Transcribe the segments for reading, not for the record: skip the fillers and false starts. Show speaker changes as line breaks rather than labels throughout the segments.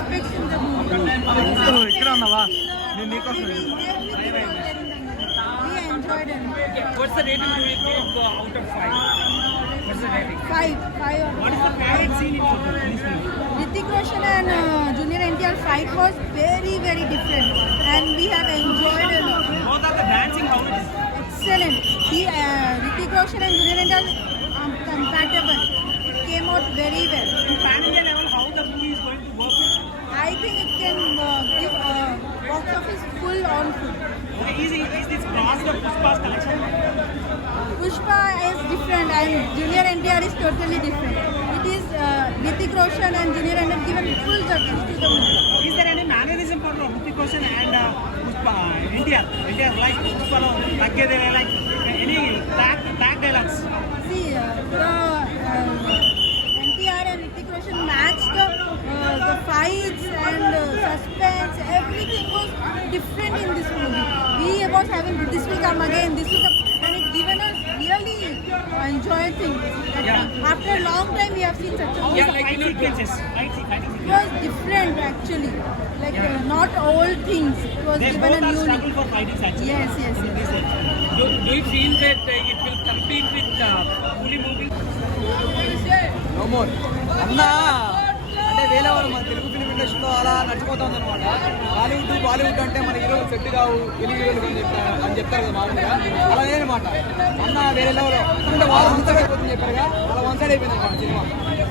epics in the movie.
ఇక్కడ ఉన్నావా నేను నీకోసం
We enjoyed it.
What's the rating you will give out of 5? What's the rating?
5
What is the favorite scene in this movie?
Hrithik Roshan and Junior NTR fight was very different, and we have enjoyed it.
Both are the dancing, how it is?
Excellent. Hrithik Roshan and Junior NTR compatible. Came out very well.
In pan-India level, how the movie is going to work?
I think it can give box office full on full.
Is this cross the Pushpa's collection?
Pushpa is different and Junior NTR is totally different. It is Hrithik Roshan and Junior NTR given full justice to the movie.
Is there any mannerism for Hrithik Roshan and Pushpa, NTR? NTR like Pushpa, like they like any tag dialogues?
See, NTR and Hrithik Roshan matched the fights and suspense. Everything was different in this movie. We was having this will come again, this will come, and it given us really enjoy things.
Yeah.
After a long time, we have seen such a movie.
Yeah, like fight sequences.
It was different actually, like not old things. It was
They
given
both
a
are
new.
struggle for fighting actually.
Yes.
Do you feel that it will compete with Puli movie?
No more అన్నా అంటే వేరే వాళ్ళు మన Telugu film ఇండస్ట్రీలో అలా నడిచిపోతుంది అనమాట. బాలీవుడ్ అంటే మన హీరోలు సెట్ కావు తెలుగు హీరోలు అని చెప్తారు కదా మామూలుగా, అలాగే అనమాట. అన్న వేరే లెవెల్ అంటే వాళ్ళు వన్ సైడ్ అయిపోతుంది చెప్పారుగా, అలా వన్ సైడ్ అయిపోయింది అనమాట సినిమా.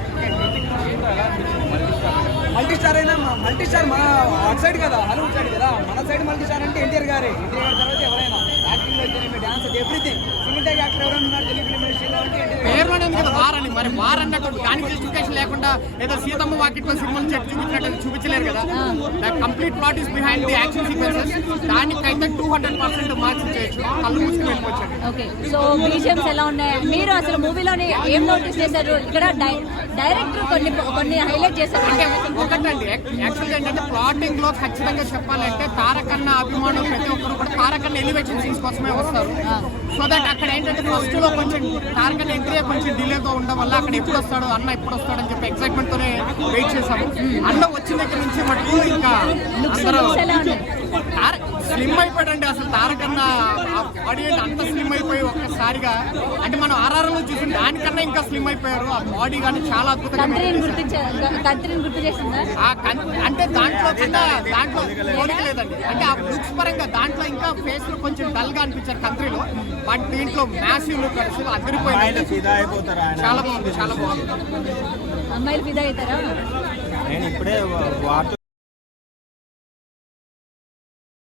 మల్టీ స్టార్ అయినా మల్టీ స్టార్ మన అటు సైడ్ కదా, హాలీవుడ్ సైడ్ కదా. మన సైడ్ మల్టీ స్టార్ అంటే ఎన్టీఆర్ గారు తర్వాత ఎవరైనా యాక్టింగ్ అయితే dance everything single take actor ఎవరైనా ఉన్నారు తెలుగు ఫిలిం ఇండస్ట్రీలో అంటే
పేరులోనే ఉంది కదా వార్ అని. మరి వార్ అన్నట్టు దానికి జస్టిఫికేషన్ లేకుండా ఏదో సీతమ్మ వాకిట్లో సినిమాలు చెట్టు చూపించినట్టు చూపించలేరు కదా. Complete plot is behind the action sequences. దానికైతే 200% మార్క్స్ ఇచ్చేయచ్చు. కళ్ళు మూసుకుని వెళ్ళిపోవచ్చు.
ఓకే, సో బీజిఎమ్స్ ఎలా ఉన్నాయి? మీరు అసలు మూవీలోని ఏం నోటీస్ చేశారు? ఇక్కడ డైరెక్టర్ కొన్ని హైలైట్ చేశారు.
అంటే ఒకటండి, యాక్చువల్గా ఏంటంటే ప్లాటింగ్ లో ఖచ్చితంగా చెప్పాలంటే తారకన్న అభిమానులు ప్రతి ఒక్కరు కూడా తారకన్న ఎలివేషన్ సీన్స్ కోసమే వస్తారు. సో దట్ అక్కడ ఏంటంటే ఫస్ట్ లో కొంచెం తారకన్న ఎంట్రీ కొంచెం డిలేతో ఉండడం వల్ల అక్కడ ఎప్పుడు వస్తాడు అన్న ఎప్పుడు వస్తాడు అని చెప్పి ఎక్సైట్మెంట్ తోనే వెయిట్ చేశాము. అన్న వచ్చిన దగ్గర నుంచి మటుకు ఇంకా స్లిమ్ అయిపోయాడండి. అసలు తారకన్న బాడీ అంత స్లిమ్ అయిపోయి ఒక్కసారిగా అంటే మనం ఆర్ఆర్లో చూసిన దానికన్నా ఇంకా స్లిమ్ అయిపోయారు. ఆ బాడీ కానీ చాలా అద్భుతంగా
గుర్తు చేసిందా?
అంటే దాంట్లో పోలిక లేదండి. అంటే ఆ లుక్స్ పరంగా దాంట్లో ఇంకా ఫేస్ లో కొంచెం డల్ గా అనిపించారు కంట్రీలో. బట్ దీంట్లో మ్యాసివ్ లుక్ అసలు అదిరిపోయింది. చాలా బాగుంది.
అమ్మాయిలు ఫిదా అవుతారా?
నేను ఇప్పుడే వార్త